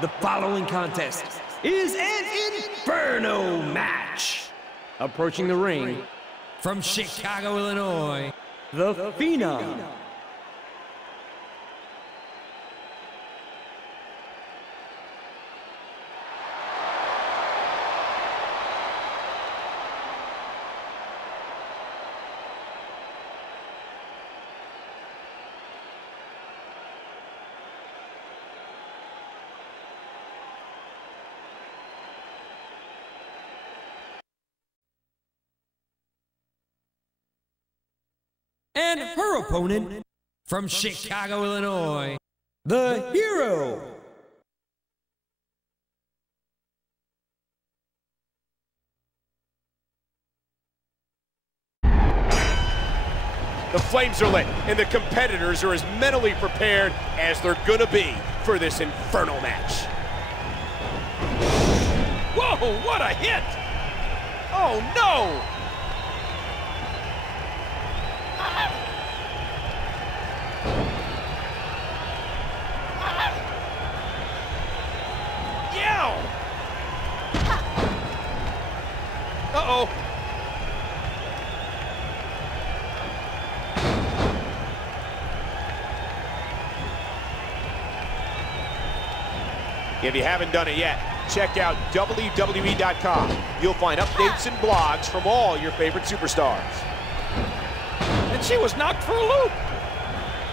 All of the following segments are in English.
The following contest is an Inferno match. Approaching the ring from Chicago, Illinois, the Phenom. And her opponent, from Chicago, Illinois, the Hero. The flames are lit, and the competitors are as mentally prepared as they're gonna be for this Inferno match. Whoa, what a hit! Oh no! Uh-oh. If you haven't done it yet, check out WWE.com. You'll find updates and blogs from all your favorite superstars. And she was knocked for a loop.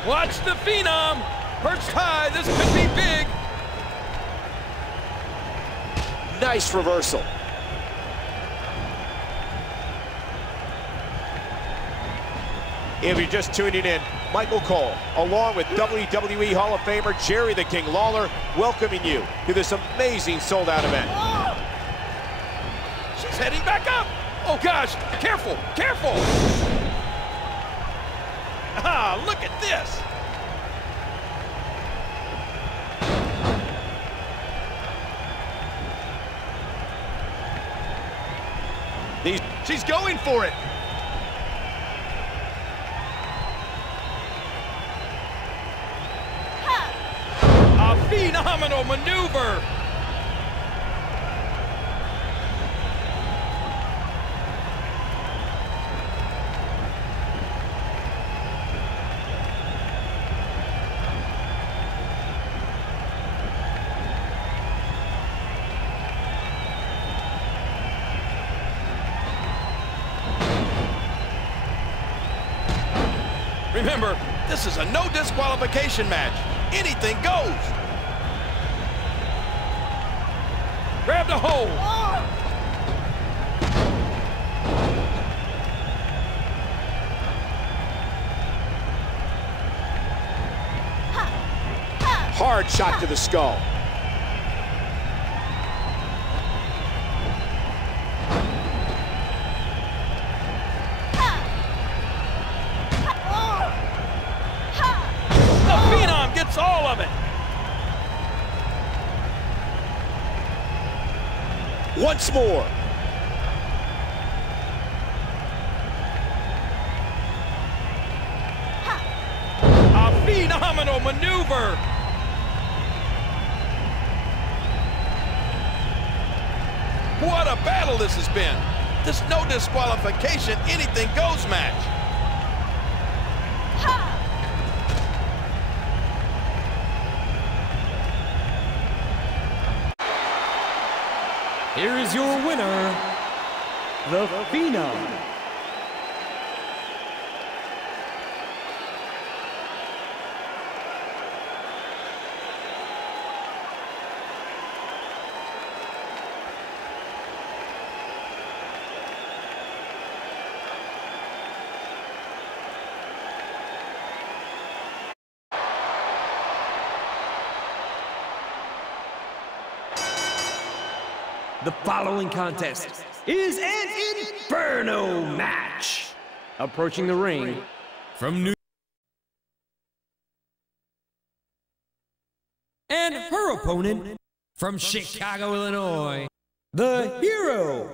Watch the Phenom. Perched high, this could be big. Nice reversal. If you're just tuning in, Michael Cole, along with WWE Hall of Famer Jerry the King Lawler, welcoming you to this amazing sold-out event. Oh! She's heading back up. Oh gosh, careful, careful. Ah, look at this. She's going for it. Phenomenal maneuver! Remember, this is a no disqualification match. Anything goes. Grab the hold. Oh. Hard shot to the skull. The Phenom gets all of it. Once more. A phenomenal maneuver. What a battle this has been. This no disqualification, anything goes match. Here is your winner, the Phenom. The following contest is an Inferno match. Approaching the ring from New and her opponent from Chicago, Illinois, the Hero.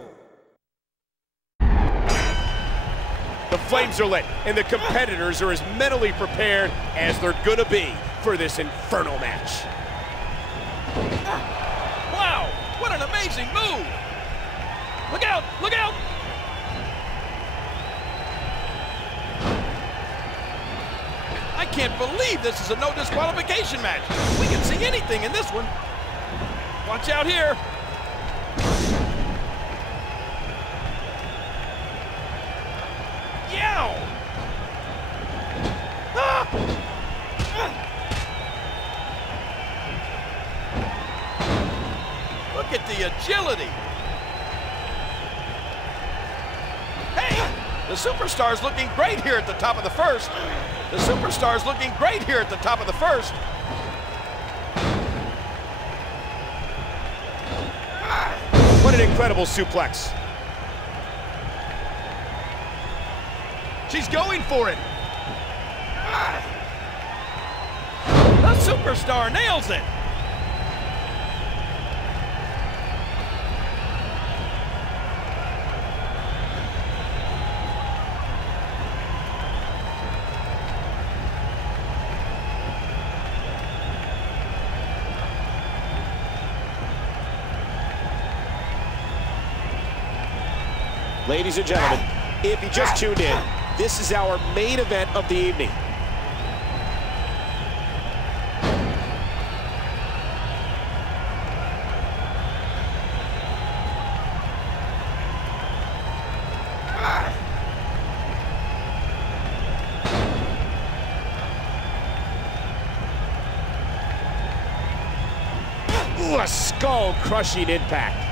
The flames are lit, and the competitors are as mentally prepared as they're gonna be for this Inferno match. amazing move. Look out, look out. I can't believe this is a no disqualification match. We can see anything in this one. Watch out here. Yow! Ah! Look at the agility. Hey, the superstar's looking great here at the top of the first. The superstar's looking great here at the top of the first. What an incredible suplex. She's going for it. The superstar nails it. Ladies and gentlemen, if you just tuned in, this is our main event of the evening. Ooh, a skull-crushing impact.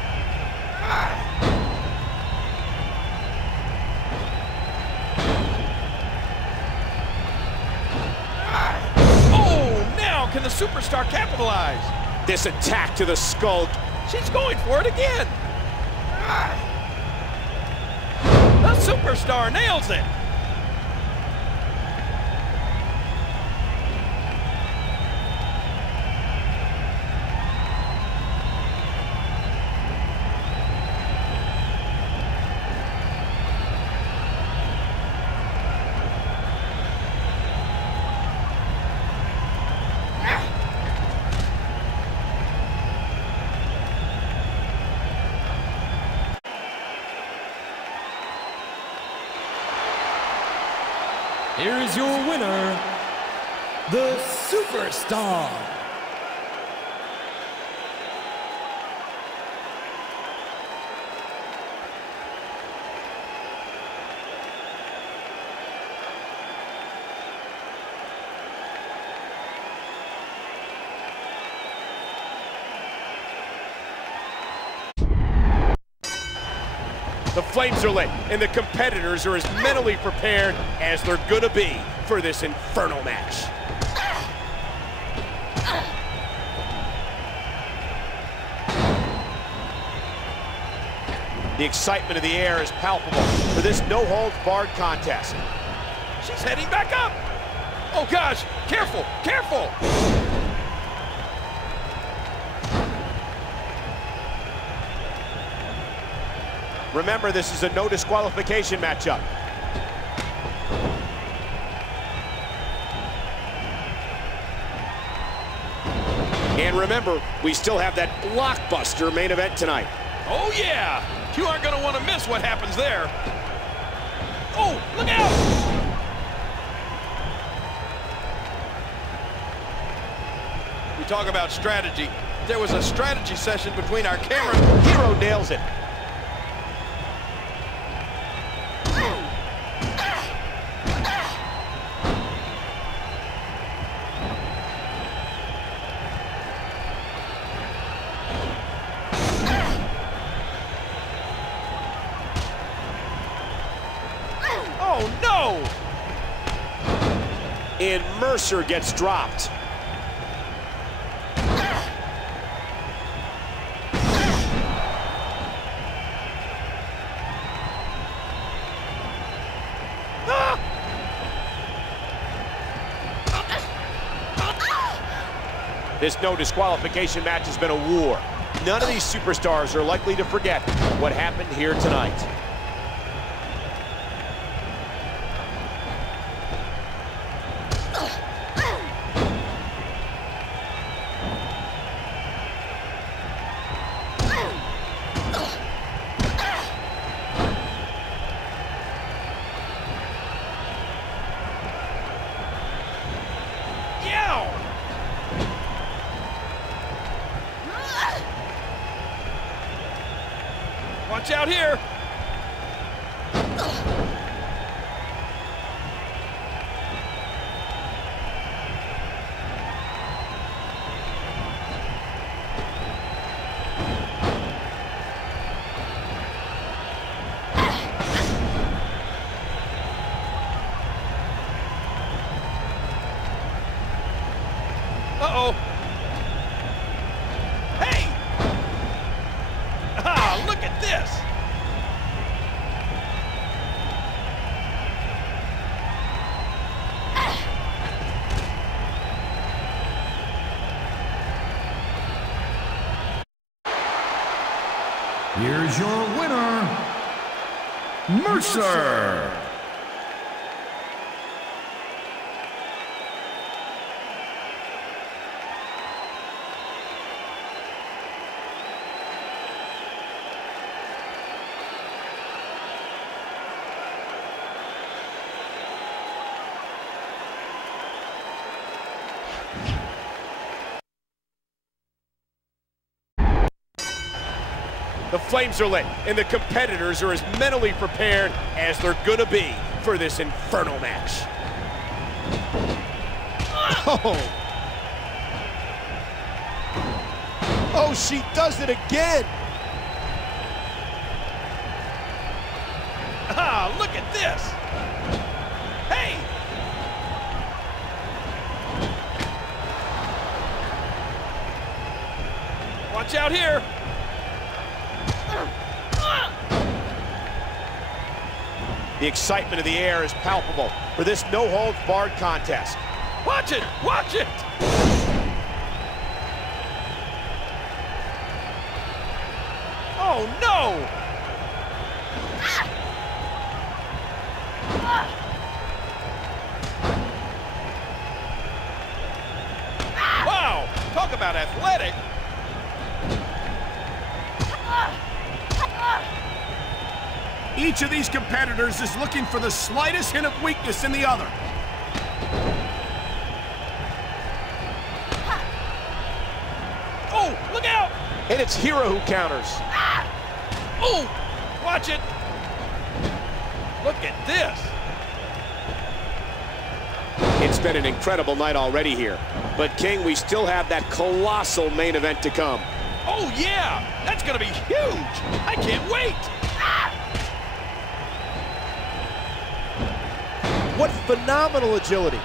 Can the superstar capitalize? This attack to the skull. She's going for it again. The superstar nails it. Here is your winner, the Superstar. The flames are lit, and the competitors are as mentally prepared as they're gonna be for this inferno match. The excitement of the air is palpable for this no-holds-barred contest. She's heading back up. Oh gosh, careful, careful. Remember, this is a no disqualification matchup. And remember, we still have that blockbuster main event tonight. Oh yeah, you aren't gonna want to miss what happens there. Oh, look out! We talk about strategy. There was a strategy session between our camera. Hero nails it. Oh no! And Mercer gets dropped. This no disqualification match has been a war. None of these superstars are likely to forget what happened here tonight. Watch out here. Uh-oh. Hey! Ah, look at this. Here's your winner, Mercer. The flames are lit, and the competitors are as mentally prepared as they're gonna be for this Inferno match. Oh! Oh, she does it again! Ah, look at this. Hey! Watch out here. The excitement of the air is palpable for this no-holds-barred contest. Watch it! Watch it! Oh, no! Wow! Talk about athletic! Each of these competitors is looking for the slightest hint of weakness in the other. Oh, look out! And it's Hero who counters. Oh, watch it! Look at this! It's been an incredible night already here. But, King, we still have that colossal main event to come. Oh, yeah! That's gonna be huge! I can't wait! What phenomenal agility.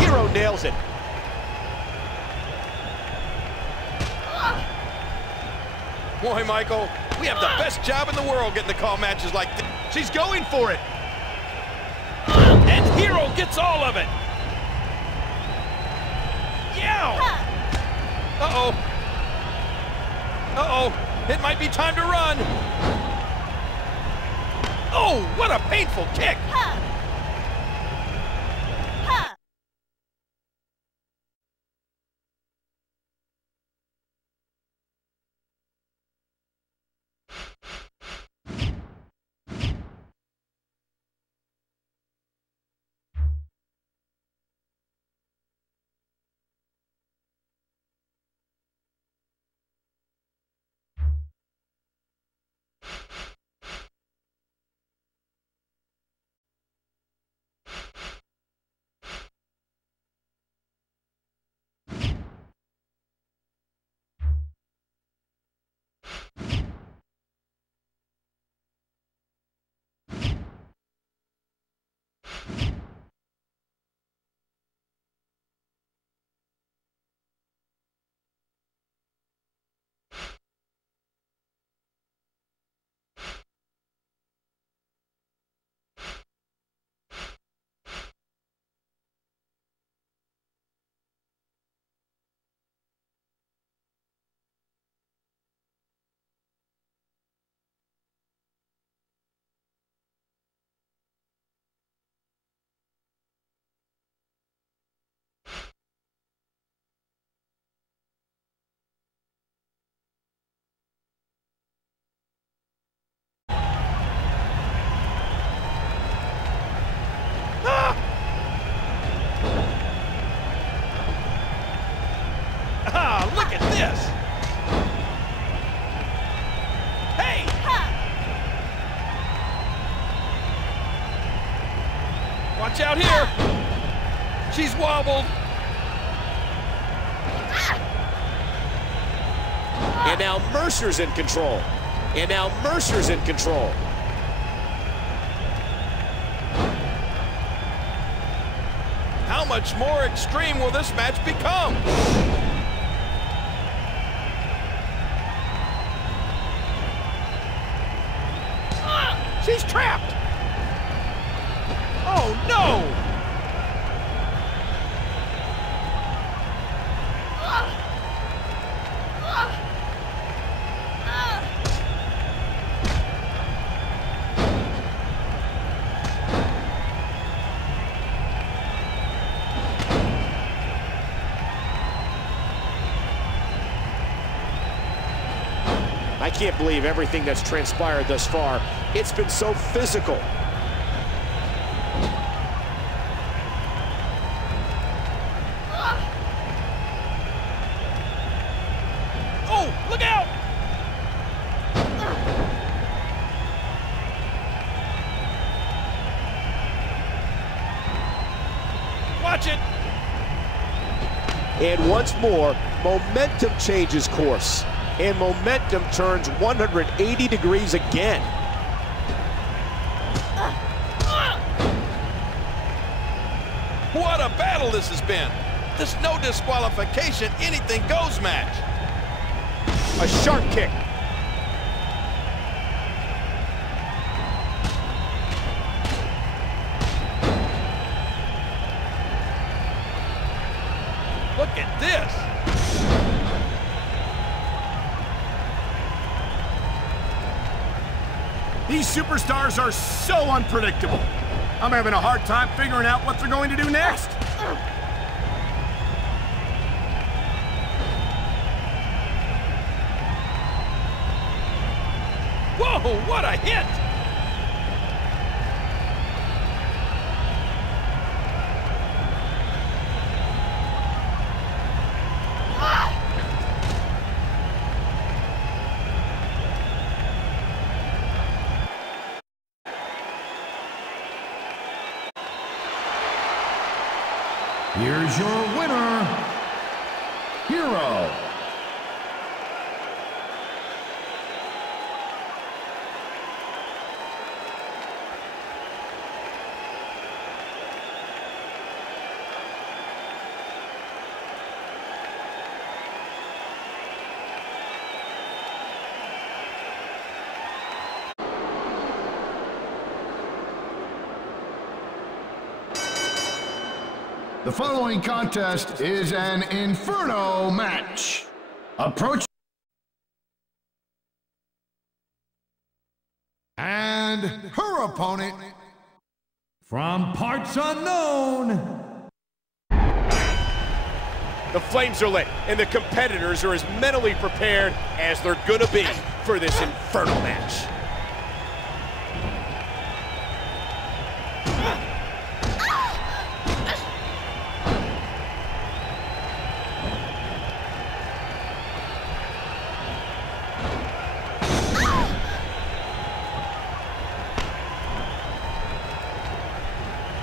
Hero nails it. Boy, Michael, we have the best job in the world getting to call matches like this. She's going for it. And Hero gets all of it! Yow! Uh-oh. Uh-oh. It might be time to run. Oh, what a painful kick! Watch out here. She's wobbled. And now Mercer's in control. And now Mercer's in control. How much more extreme will this match become? She's trapped. Oh, no. I can't believe everything that's transpired thus far. It's been so physical. Oh, look out! Watch it! And once more, momentum changes course. And momentum turns 180 degrees again. What a battle this has been. This no disqualification, anything goes match. A sharp kick. Look at this. These superstars are so unpredictable. I'm having a hard time figuring out what they're going to do next. Whoa, what a hit! Here's your winner, Hero. The following contest is an Inferno match. Approach. And her opponent, from parts unknown. The flames are lit, and the competitors are as mentally prepared as they're gonna be for this Inferno match.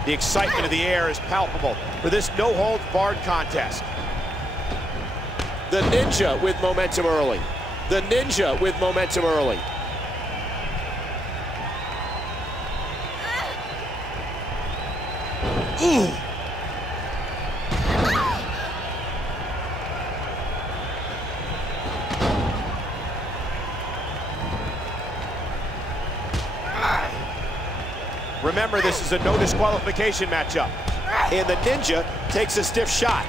The excitement of the air is palpable for this no-holds-barred contest. The Ninja with momentum early. The Ninja with momentum early. Ooh. Remember, this is a no disqualification matchup. And the Ninja takes a stiff shot.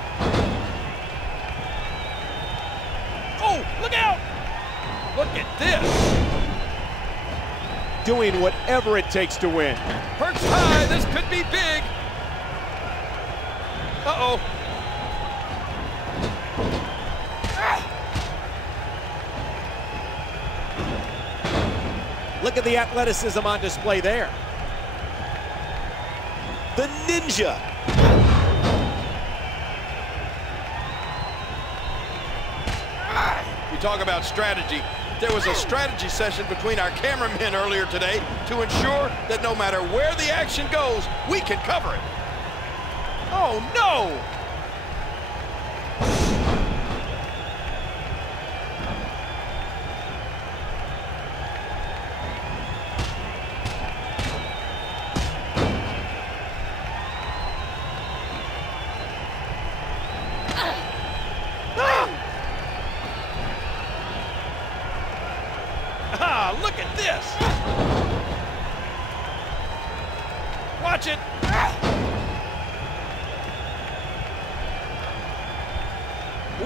Oh, look out! Look at this. Doing whatever it takes to win. Perks high, this could be big. Uh-oh. Look at the athleticism on display there. The Ninja. We talk about strategy. there was a strategy session between our cameramen earlier today to ensure that no matter where the action goes, we can cover it. Oh, no! Look at this! Watch it!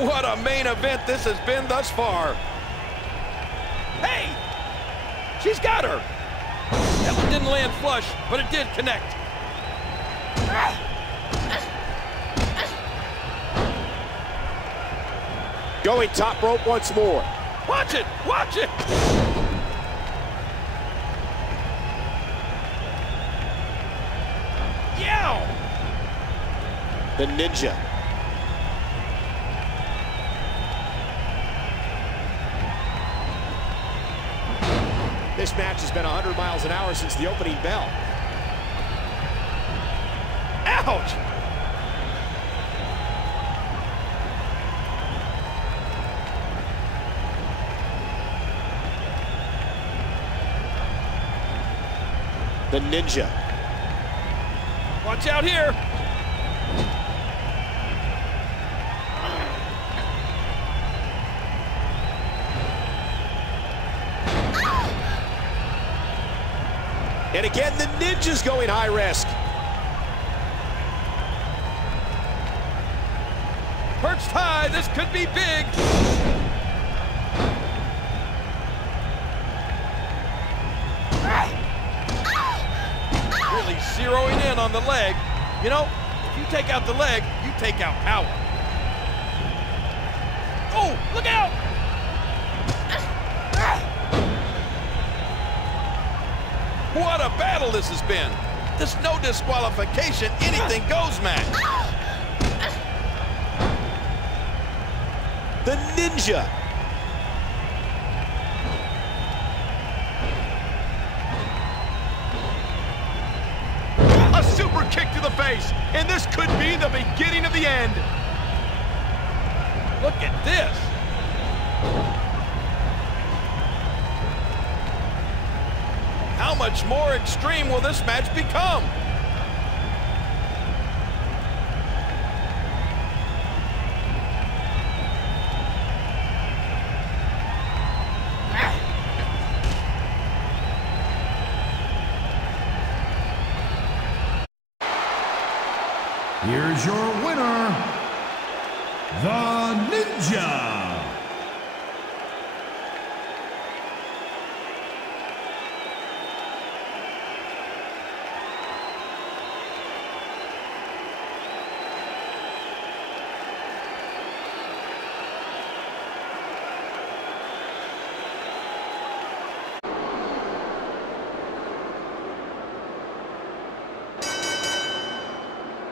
What a main event this has been thus far! Hey! She's got her! That one didn't land flush, but it did connect. Going top rope once more. Watch it! Watch it! The Ninja. This match has been 100 miles an hour since the opening bell. Ouch! The Ninja. Watch out here! And again, the Ninja's going high risk. Perched high, this could be big. Really zeroing in on the leg. You know, if you take out the leg, you take out power. Oh, look out! What a battle this has been. This no disqualification, anything goes match. The Ninja. A super kick to the face, and this could be the beginning of the end. Look at this. How much more extreme will this match become? Here's your winner, the Ninja.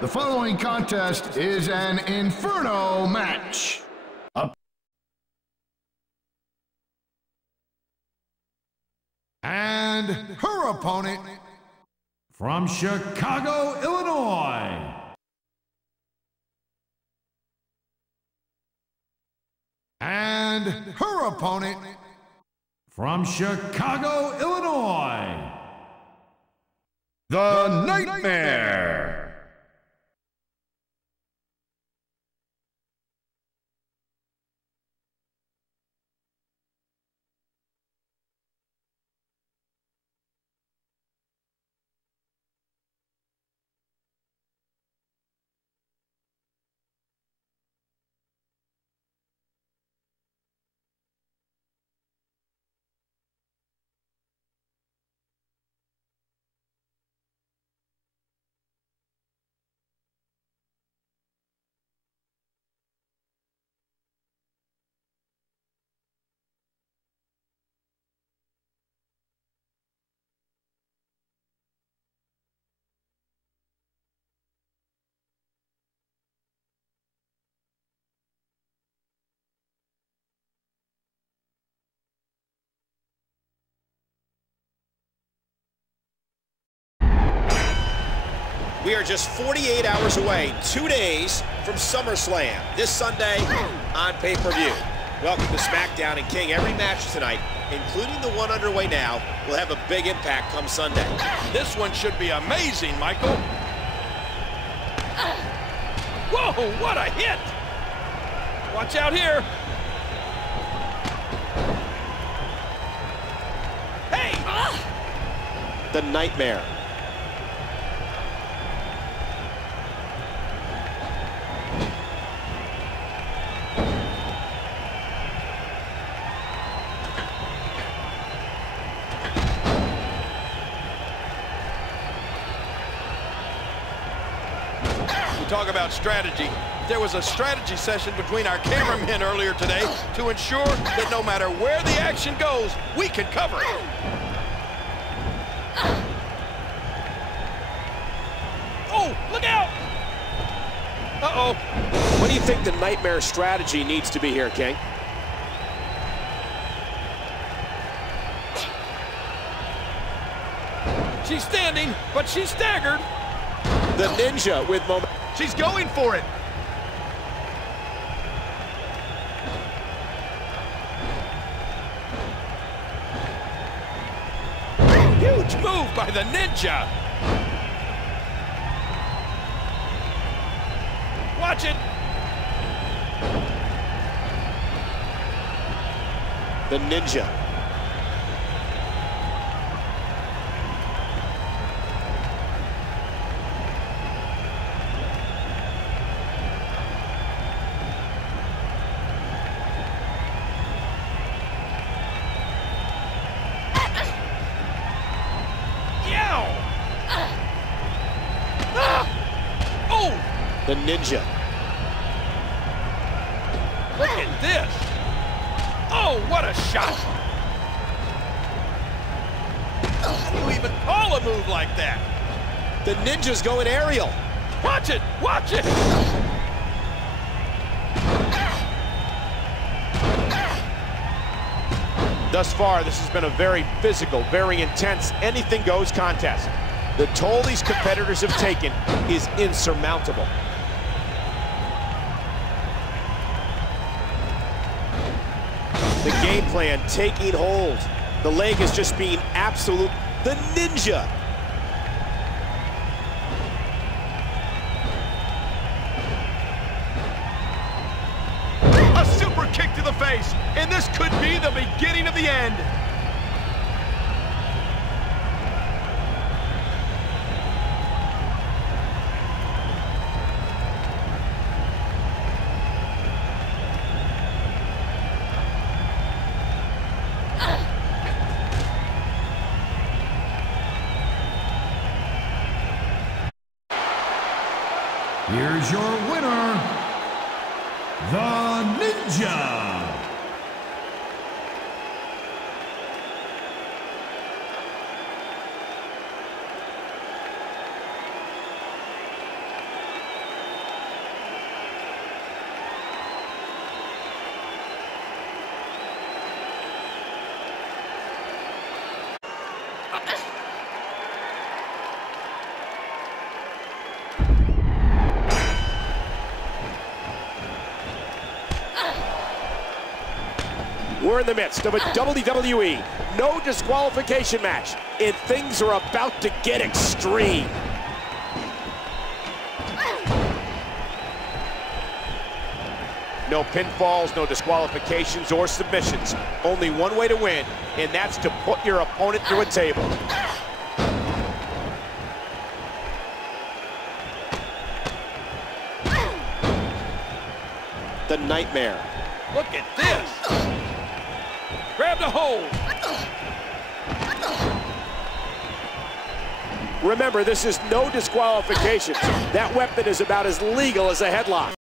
The following contest is an Inferno match. And her opponent from Chicago, Illinois. And her opponent from Chicago, Illinois. The Nightmare. We are just 48 hours away, 2 days from SummerSlam, this Sunday on pay-per-view. Welcome to SmackDown, and King, every match tonight, including the one underway now, will have a big impact come Sunday. This one should be amazing, Michael. Whoa, what a hit! Watch out here. Hey! The Nightmare. Talk about strategy. There was a strategy session between our cameramen earlier today to ensure that no matter where the action goes, we can cover it. Oh, look out! Uh-oh. What do you think the Nightmare strategy needs to be here, King? She's standing, but she's staggered. The Ninja with momentum. She's going for it. Huge move by the Ninja. Watch it. The Ninja. The Ninja. Look at this. Oh, what a shot. How do you even call a move like that? The Ninja's going aerial. Watch it, watch it. Thus far, this has been a very physical, very intense, anything-goes contest. The toll these competitors have taken is insurmountable. The game plan taking hold. The leg is just being absolute. The Ninja. A super kick to the face, and this could be the beginning of the end. Here's your winner, the Ninja. We're in the midst of a WWE no disqualification match, and things are about to get extreme. No pinfalls, no disqualifications or submissions. Only one way to win, and that's to put your opponent through a table. The Nightmare. Look at this. Grab the hold. Remember, this is no disqualifications. That weapon is about as legal as a headlock.